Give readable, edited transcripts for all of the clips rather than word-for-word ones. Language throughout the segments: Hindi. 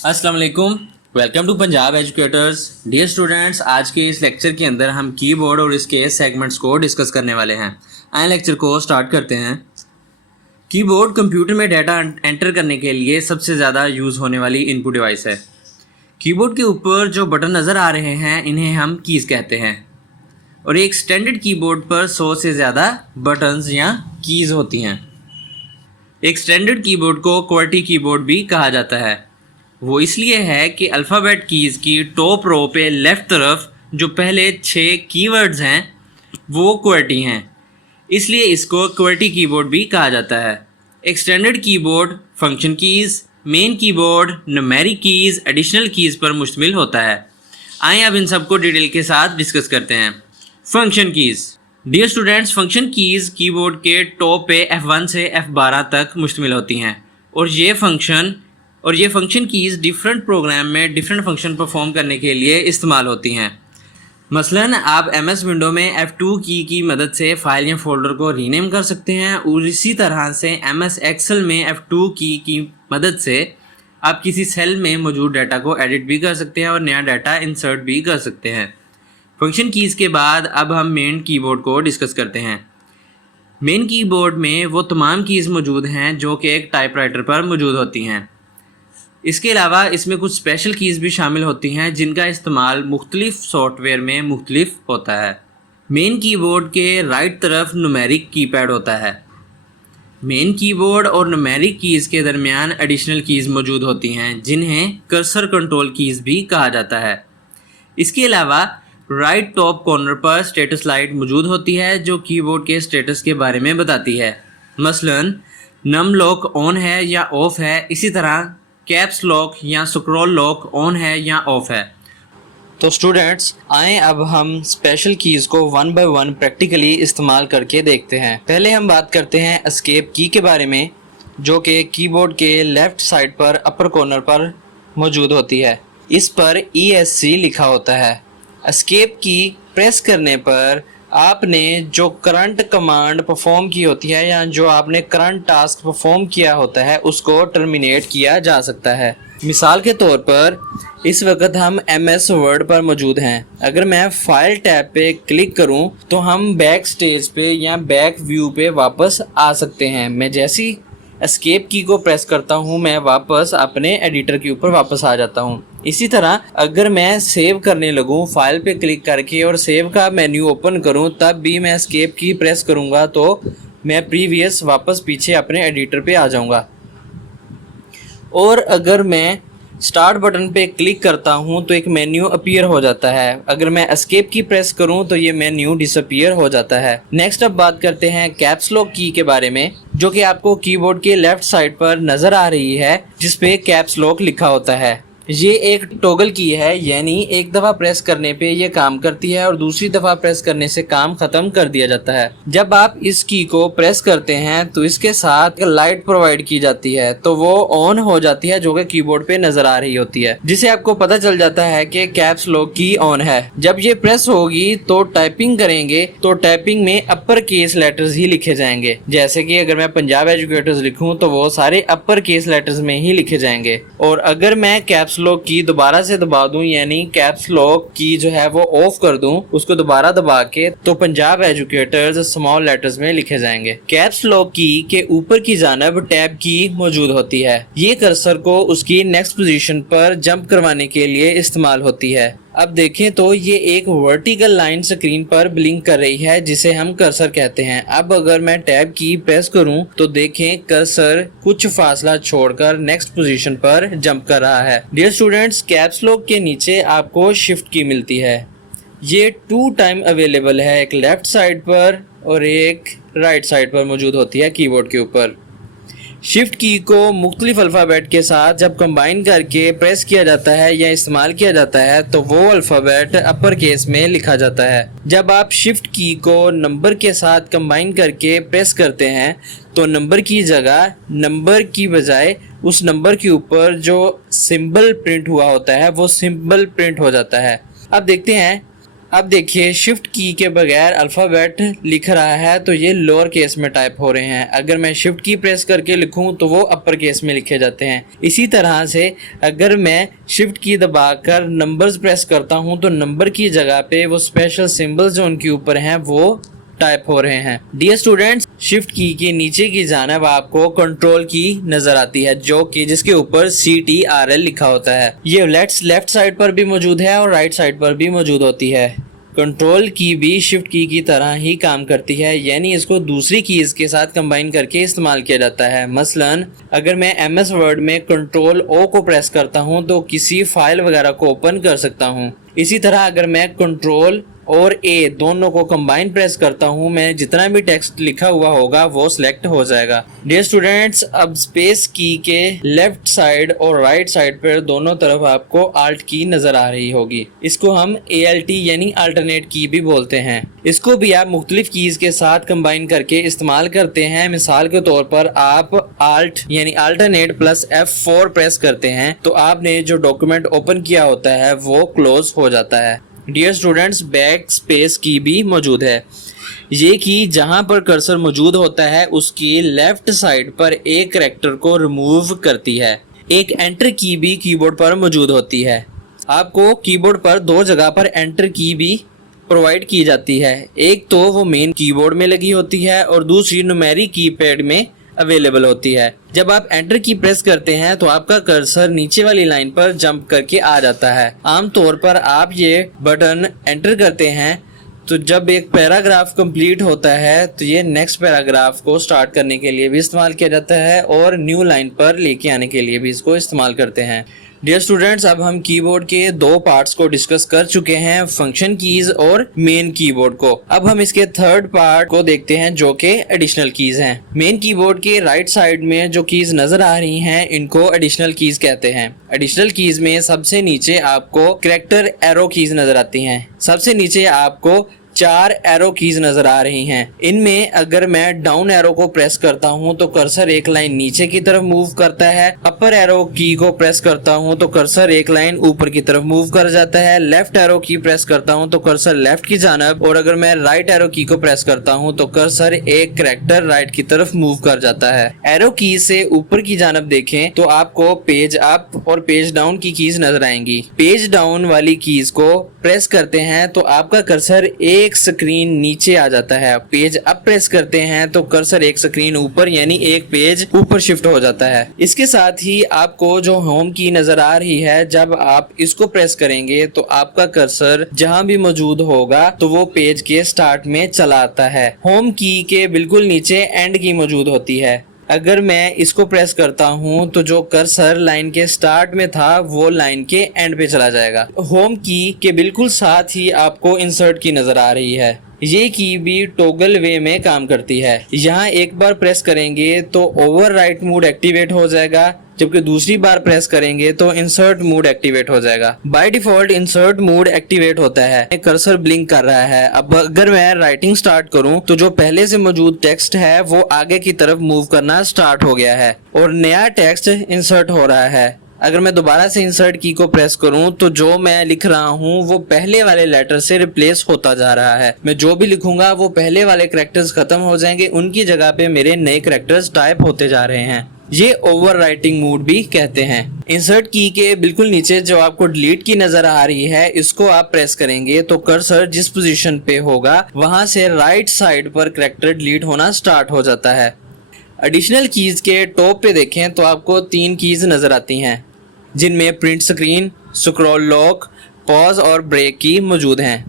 अस्सलाम वालेकुम। Welcome to Punjab educators. Dear students, आज के इस लेक्चर के अंदर हम कीबोर्ड और इसके सेगमेंट्स को डिस्कस करने वाले हैं। आए लेक्चर को स्टार्ट करते हैं। कीबोर्ड कंप्यूटर में डाटा एंटर करने के लिए सबसे ज़्यादा यूज़ होने वाली इनपुट डिवाइस है। कीबोर्ड के ऊपर जो बटन नज़र आ रहे हैं इन्हें हम कीज़ कहते हैं और एक स्टैंडर्ड कीबोर्ड पर 100 से ज़्यादा बटन्स या कीज़ होती हैं। एक स्टैंडर्ड कीबोर्ड को क्वर्टी कीबोर्ड भी कहा जाता है। वो इसलिए है कि अल्फ़ाबेट कीज़ की टॉप रो पे लेफ़्ट तरफ जो पहले 6 कीवर्ड्स हैं वो क्वर्टी हैं, इसलिए इसको क्वर्टी कीबोर्ड भी कहा जाता है। एक standard keyboard function keys, main keyboard, numeric keys, additional keys पर मुश्तमिल होता है। आइए अब इन सबको डिटेल के साथ डिस्कस करते हैं। Function keys. Dear students, function keys keyboard के टॉप पे F1 से F12 तक मुश्तमिल होती हैं और ये फंक्शन कीज़ डिफरेंट प्रोग्राम में डिफरेंट फंक्शन परफॉर्म करने के लिए इस्तेमाल होती हैं। मसलन आप MS विंडो में F2 की मदद से फाइल या फोल्डर को रीनेम कर सकते हैं और इसी तरह से MS एक्सेल में F2 की मदद से आप किसी सेल में मौजूद डाटा को एडिट भी कर सकते हैं और नया डाटा इंसर्ट भी कर सकते हैं। फंक्शन कीज़ के बाद अब हम मेन कीबोर्ड को डिस्कस करते हैं। मेन कीबोर्ड में वो तमाम कीज़ मौजूद हैं जो कि एक टाइपराइटर पर मौजूद होती हैं। इसके अलावा इसमें कुछ स्पेशल कीज़ भी शामिल होती हैं जिनका इस्तेमाल मुख्तलिफ सॉफ्टवेयर में मुख्तलिफ होता है। मेन कीबोर्ड के राइट तरफ न्यूमेरिक कीपैड होता है। मेन कीबोर्ड और न्यूमेरिक कीज़ के दरमियान एडिशनल कीज़ मौजूद होती हैं जिन्हें कर्सर कंट्रोल कीज़ भी कहा जाता है। इसके अलावा राइट टॉप कॉर्नर पर स्टेटस लाइट मौजूद होती है जो कीबोर्ड के स्टेटस के बारे में बताती है। मसलन नम लॉक ऑन है या ऑफ है, इसी तरह कैप्स लॉक या स्क्रॉल लॉक ऑन है या ऑफ है। तो स्टूडेंट्स, आए अब हम स्पेशल कीज़ को वन बाय वन प्रैक्टिकली इस्तेमाल करके देखते हैं। पहले हम बात करते हैं एस्केप की के बारे में, जो कि कीबोर्ड के लेफ़्ट साइड पर अपर कॉर्नर पर मौजूद होती है। इस पर ESC लिखा होता है। एस्केप की प्रेस करने पर आपने जो करंट कमांड परफॉर्म की होती है या जो आपने करंट टास्क परफॉर्म किया होता है उसको टर्मिनेट किया जा सकता है। मिसाल के तौर पर इस वक्त हम MS वर्ड पर मौजूद हैं। अगर मैं फाइल टैब पे क्लिक करूं तो हम बैक स्टेज पे या बैक व्यू पे वापस आ सकते हैं। मैं जैसी एस्केप की को प्रेस करता हूं मैं वापस अपने एडिटर के ऊपर वापस आ जाता हूं। इसी तरह अगर मैं सेव करने लगूं फाइल पे क्लिक करके और सेव का मेन्यू ओपन करूं तब भी मैं एस्केप की प्रेस करूंगा तो मैं प्रीवियस वापस पीछे अपने एडिटर पे आ जाऊंगा। और अगर मैं स्टार्ट बटन पे क्लिक करता हूं तो एक मेन्यू अपीयर हो जाता है। अगर मैं एस्केप की प्रेस करूं तो ये मेन्यू डिसअपीयर हो जाता है। नेक्स्ट अब बात करते हैं कैप्स लॉक की के बारे में, जो कि आपको कीबोर्ड के लेफ्ट साइड पर नज़र आ रही है जिसपे कैप्स लॉक लिखा होता है। ये एक टॉगल की है, यानी एक दफ़ा प्रेस करने पे ये काम करती है और दूसरी दफ़ा प्रेस करने से काम ख़त्म कर दिया जाता है। जब आप इस की को प्रेस करते हैं तो इसके साथ लाइट प्रोवाइड की जाती है तो वो ऑन हो जाती है जो कि कीबोर्ड पे नज़र आ रही होती है, जिससे आपको पता चल जाता है कि कैप्स लॉक की ऑन है। जब ये प्रेस होगी तो टाइपिंग करेंगे तो टाइपिंग में अपर केस लेटर्स ही लिखे जाएंगे। जैसे कि अगर मैं पंजाब एजुकेटर्स लिखूँ तो वो सारे अपर केस लेटर्स में ही लिखे जाएंगे। और अगर मैं कैप्स लॉक की दोबारा से दबा दूं, यानी कैप्स लॉक की जो है वो ऑफ कर दूं, उसको दोबारा दबा के, तो पंजाब एजुकेटर्स स्मॉल लेटर्स में लिखे जाएंगे। कैप्स लॉक की के ऊपर की जानब टैब की मौजूद होती है। ये कर्सर को उसकी नेक्स्ट पोजीशन पर जंप करवाने के लिए इस्तेमाल होती है। अब देखें तो ये एक वर्टिकल लाइन स्क्रीन पर ब्लिंक कर रही है जिसे हम कर्सर कहते हैं। अब अगर मैं टैब की प्रेस करूं तो देखें कर्सर कुछ फासला छोड़कर नेक्स्ट पोजीशन पर जंप कर रहा है। डियर स्टूडेंट्स, कैप्स लॉक के नीचे आपको शिफ्ट की मिलती है। ये 2 टाइम अवेलेबल है, एक लेफ्ट साइड पर और एक राइट साइड पर मौजूद होती है कीबोर्ड के ऊपर। शिफ्ट की को मुख्तलिफ अल्फ़ाबेट के साथ जब कंबाइन करके प्रेस किया जाता है या इस्तेमाल किया जाता है तो वो अल्फ़ाबेट अपर केस में लिखा जाता है। जब आप शिफ्ट की को नंबर के साथ कंबाइन करके प्रेस करते हैं तो नंबर की जगह नंबर की बजाय उस नंबर के ऊपर जो सिंबल प्रिंट हुआ होता है वो सिंबल प्रिंट हो जाता है। अब देखते हैं अब देखिए शिफ्ट की के बगैर अल्फ़ाबेट लिख रहा है तो ये लोअर केस में टाइप हो रहे हैं। अगर मैं शिफ्ट की प्रेस करके लिखूं तो वो अपर केस में लिखे जाते हैं। इसी तरह से अगर मैं शिफ्ट की दबाकर नंबर्स प्रेस करता हूं तो नंबर की जगह पे वो स्पेशल सिंबल्स जो उनके ऊपर हैं वो टाइप हो रहे हैं। डियर स्टूडेंट्स, शिफ्ट की के नीचे की जानिब आपको कंट्रोल की नजर आती है जो कि जिसके ऊपर CTRL लिखा होता है। ये लेफ्ट साइड पर भी मौजूद है और राइट साइड पर भी मौजूद होती है। कंट्रोल की भी शिफ्ट की तरह ही काम करती है, यानी इसको दूसरी कीज के साथ कंबाइन करके इस्तेमाल किया जाता है। मसलन अगर मैं MS वर्ड में कंट्रोल O को प्रेस करता हूं तो किसी फाइल वगैरह को ओपन कर सकता हूं। इसी तरह अगर मैं कंट्रोल और A दोनों को कंबाइन प्रेस करता हूं, मैं जितना भी टेक्स्ट लिखा हुआ होगा वो सिलेक्ट हो जाएगा। डियर स्टूडेंट्स, अब स्पेस की के लेफ्ट साइड और राइट साइड पर दोनों तरफ आपको Alt की नजर आ रही होगी। इसको हम ALT यानी अल्टरनेट की भी बोलते हैं। इसको भी आप मुख्तलिफ कीज के साथ कंबाइन करके इस्तेमाल करते हैं। मिसाल के तौर पर आप Alt यानी अल्टरनेट प्लस F4 प्रेस करते हैं तो आपने जो डॉक्यूमेंट ओपन किया होता है वो क्लोज हो जाता है। डियर स्टूडेंट्स, बैक स्पेस की भी मौजूद है। ये की जहां पर कर्सर मौजूद होता है उसकी लेफ्ट साइड पर एक कैरेक्टर को रिमूव करती है। एक एंटर की भी कीबोर्ड पर मौजूद होती है। आपको कीबोर्ड पर दो जगह पर एंटर की भी प्रोवाइड की जाती है। एक तो वो मेन कीबोर्ड में लगी होती है और दूसरी न्यूमेरिक कीपैड में अवेलेबल होती है। जब आप एंटर की प्रेस करते हैं तो आपका कर्सर नीचे वाली लाइन पर जंप करके आ जाता है। आमतौर पर आप ये बटन एंटर करते हैं तो जब एक पैराग्राफ कंप्लीट होता है तो ये नेक्स्ट पैराग्राफ को स्टार्ट करने के लिए भी इस्तेमाल किया जाता है और न्यू लाइन पर लेके आने के लिए भी इसको इस्तेमाल करते हैं। डियर स्टूडेंट्स, अब हम कीबोर्ड के दो पार्ट्स को डिस्कस कर चुके हैं, फंक्शन कीज और मेन कीबोर्ड को। अब हम इसके थर्ड पार्ट को देखते हैं जो कि एडिशनल कीज हैं। मेन कीबोर्ड के राइट साइड में जो कीज नजर आ रही हैं इनको एडिशनल कीज कहते हैं। एडिशनल कीज में सबसे नीचे आपको कैरेक्टर एरो कीज नजर आती हैं। सबसे नीचे आपको 4 एरो कीज नजर आ रही हैं। इनमें अगर मैं डाउन एरो को प्रेस करता हूं तो कर्सर एक लाइन नीचे की तरफ मूव करता है। अपर एरो की को प्रेस करता हूं तो कर्सर एक लाइन ऊपर की तरफ मूव कर जाता है। लेफ्ट एरो की प्रेस करता हूं तो कर्सर लेफ्ट की जानब, और अगर मैं राइट एरो की को प्रेस करता हूं तो कर्सर एक कैरेक्टर राइट की तरफ मूव कर जाता है। एरो की से ऊपर की जानब देखें तो आपको पेज अप और पेज डाउन की कीज नजर आएंगी। पेज डाउन वाली कीज को प्रेस करते हैं तो आपका कर्सर एक स्क्रीन नीचे आ जाता है। पेज अप प्रेस करते हैं तो कर्सर एक स्क्रीन ऊपर यानी एक पेज ऊपर शिफ्ट हो जाता है। इसके साथ ही आपको जो होम की नजर आ रही है, जब आप इसको प्रेस करेंगे तो आपका कर्सर जहां भी मौजूद होगा तो वो पेज के स्टार्ट में चला आता है। होम की के बिल्कुल नीचे एंड की मौजूद होती है। अगर मैं इसको प्रेस करता हूं तो जो कर्सर लाइन के स्टार्ट में था वो लाइन के एंड पे चला जाएगा। होम की के बिल्कुल साथ ही आपको इंसर्ट की नजर आ रही है। ये की भी टॉगल वे में काम करती है। यहाँ एक बार प्रेस करेंगे तो ओवरराइट मोड एक्टिवेट हो जाएगा, जबकि दूसरी बार प्रेस करेंगे तो इंसर्ट मोड एक्टिवेट हो जाएगा। By default insert mode activate होता है। कर्सर ब्लिंक कर रहा है। अब अगर मैं राइटिंग स्टार्ट करूं तो जो पहले से मौजूद टेक्स्ट है वो आगे की तरफ मूव करना स्टार्ट हो गया है और नया टेक्स्ट इंसर्ट हो रहा है। अगर मैं दोबारा से इंसर्ट की को प्रेस करूं तो जो मैं लिख रहा हूं वो पहले वाले लेटर से रिप्लेस होता जा रहा है। मैं जो भी लिखूंगा वो पहले वाले कैरेक्टर्स खत्म हो जाएंगे, उनकी जगह पे मेरे नए कैरेक्टर्स टाइप होते जा रहे हैं। ये ओवर राइटिंग मोड भी कहते हैं। इंसर्ट की के बिल्कुल नीचे जो आपको डिलीट की नजर आ रही है, इसको आप प्रेस करेंगे तो कर्सर जिस पोजीशन पे होगा वहां से राइट साइड पर कैरेक्टर डिलीट होना स्टार्ट हो जाता है। एडिशनल कीज के टॉप पे देखें तो आपको 3 कीज नजर आती हैं जिनमें print screen, scroll lock, pause और ब्रेक की मौजूद हैं।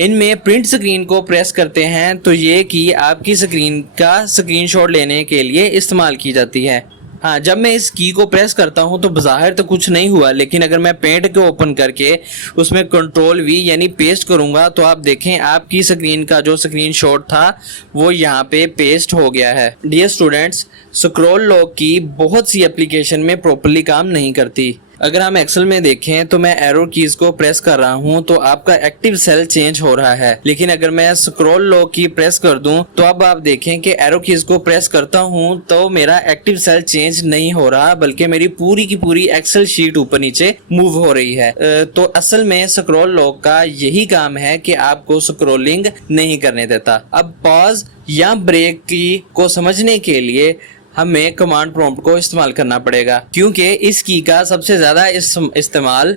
इनमें प्रिंट स्क्रीन को प्रेस करते हैं तो ये की आपकी स्क्रीन का स्क्रीनशॉट लेने के लिए इस्तेमाल की जाती है। हाँ, जब मैं इस की को प्रेस करता हूँ तो बाहर तो कुछ नहीं हुआ, लेकिन अगर मैं पेंट को ओपन करके उसमें कंट्रोल V यानी पेस्ट करूंगा तो आप देखें आपकी स्क्रीन का जो स्क्रीनशॉट था वो यहाँ पे पेस्ट हो गया है। डियर स्टूडेंट्स, स्क्रॉल लॉक की बहुत सी एप्लीकेशन में प्रॉपर्ली काम नहीं करती। अगर हम एक्सेल में देखें तो मैं एरो कीज को प्रेस कर रहा हूं तो आपका एक्टिव सेल चेंज हो रहा है, लेकिन अगर मैं स्क्रॉल लॉक की प्रेस कर दूं तो अब आप देखें कि एरो कीज को प्रेस करता हूं तो मेरा एक्टिव सेल चेंज नहीं हो रहा, बल्कि मेरी पूरी की पूरी एक्सेल शीट ऊपर नीचे मूव हो रही है। तो असल में स्क्रॉल लॉक का यही काम है कि आपको स्क्रॉलिंग नहीं करने देता। अब पॉज या ब्रेक की को समझने के लिए हमें कमांड प्रॉम्प्ट को इस्तेमाल करना पड़ेगा, क्योंकि इस की का सबसे ज्यादा इस्तेमाल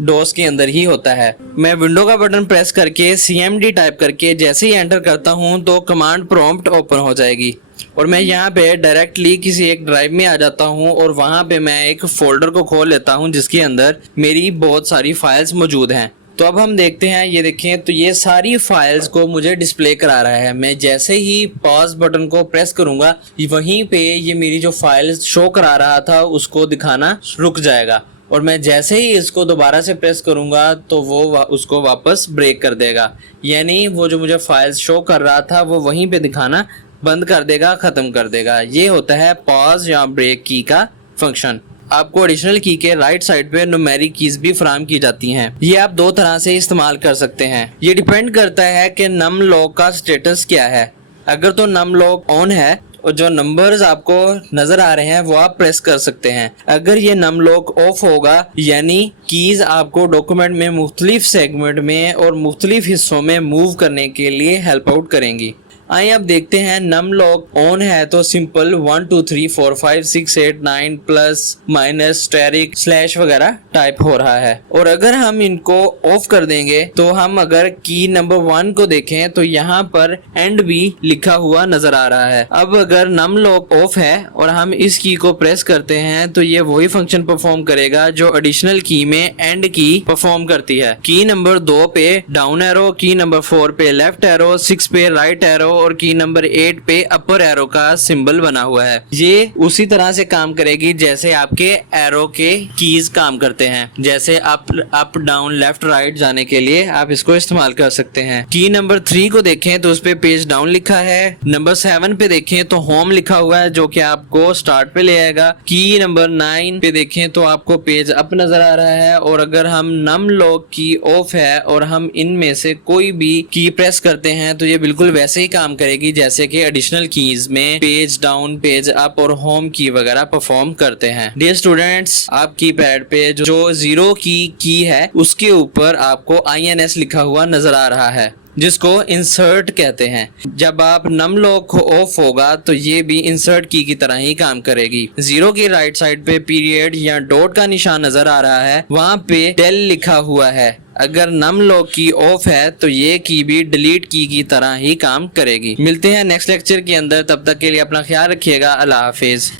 डोस के अंदर ही होता है। मैं विंडो का बटन प्रेस करके CMD टाइप करके जैसे ही एंटर करता हूं तो कमांड प्रॉम्प्ट ओपन हो जाएगी और मैं यहाँ पे डायरेक्टली किसी एक ड्राइव में आ जाता हूँ और वहाँ पे मैं एक फोल्डर को खोल लेता हूँ जिसके अंदर मेरी बहुत सारी फाइल्स मौजूद हैं। तो अब हम देखते हैं, ये देखें तो ये सारी फाइल्स को मुझे डिस्प्ले करा रहा है। मैं जैसे ही पॉज बटन को प्रेस करूंगा वहीं पे ये मेरी जो फाइल्स शो करा रहा था उसको दिखाना रुक जाएगा और मैं जैसे ही इसको दोबारा से प्रेस करूंगा तो वो उसको वापस ब्रेक कर देगा, यानी वो जो मुझे फाइल्स शो कर रहा था वो वहीं पे दिखाना बंद कर देगा, खत्म कर देगा। ये होता है पॉज या ब्रेक की का फंक्शन। आपको एडिशनल की के राइट साइड पे न्यूमेरिक कीज भी फराहम की जाती हैं। ये आप दो तरह से इस्तेमाल कर सकते हैं। ये डिपेंड करता है कि नम लॉक का स्टेटस क्या है। अगर तो नम लॉक ऑन है और जो नंबर्स आपको नजर आ रहे हैं वो आप प्रेस कर सकते हैं। अगर ये नम लॉक ऑफ होगा यानी कीज आपको डॉक्यूमेंट में मुख्तलिफ सेगमेंट में और मुख्तलिफ हिस्सों में मूव करने के लिए हेल्प आउट करेंगी। आइए अब देखते हैं, नम लॉक ऑन है तो simple 1 2 3 4 5 6 8 9 plus minus asterisk slash वगैरह टाइप हो रहा है। और अगर हम इनको ऑफ कर देंगे तो हम अगर की नंबर 1 को देखें तो यहाँ पर एंड भी लिखा हुआ नजर आ रहा है। अब अगर नम लॉक ऑफ है और हम इस की को प्रेस करते हैं तो ये वही फंक्शन परफॉर्म करेगा जो एडिशनल की में एंड की परफॉर्म करती है। की नंबर 2 पे डाउन एरो, की नंबर 4 पे लेफ्ट एरो, 6 पे राइट एरो और की नंबर 8 पे अपर एरो का सिंबल बना हुआ है। ये उसी तरह से काम करेगी जैसे आपके एरो के कीज काम करते हैं। जैसे अप डाउन लेफ्ट राइट जाने के लिए आप इसको इस्तेमाल कर सकते हैं। की नंबर 3 को देखें तो उस पे पेज डाउन लिखा है। नंबर 7 पे देखें तो होम लिखा हुआ है जो कि आपको स्टार्ट पे ले आएगा। की नंबर 9 पे देखें तो आपको पेज अप नजर आ रहा है। और अगर हम नम लॉक की ऑफ है और हम इनमें से कोई भी की प्रेस करते हैं तो ये बिल्कुल वैसे ही काम करेगी जैसे कि एडिशनल कीज में पेज डाउन, पेज अप और होम की वगैरह परफॉर्म करते हैं। डियर स्टूडेंट्स, आप कीपैड पे जो 0 की है उसके ऊपर आपको INS लिखा हुआ नजर आ रहा है जिसको इंसर्ट कहते हैं। जब आप नम लॉक ऑफ होगा तो ये भी इंसर्ट की तरह ही काम करेगी। 0 के राइट साइड पे पीरियड या डॉट का निशान नजर आ रहा है, वहाँ पे डेल लिखा हुआ है। अगर नम लॉक की ऑफ है तो ये की भी डिलीट की तरह ही काम करेगी। मिलते हैं नेक्स्ट लेक्चर के अंदर, तब तक के लिए अपना ख्याल रखिएगा। अल्लाह हाफिज।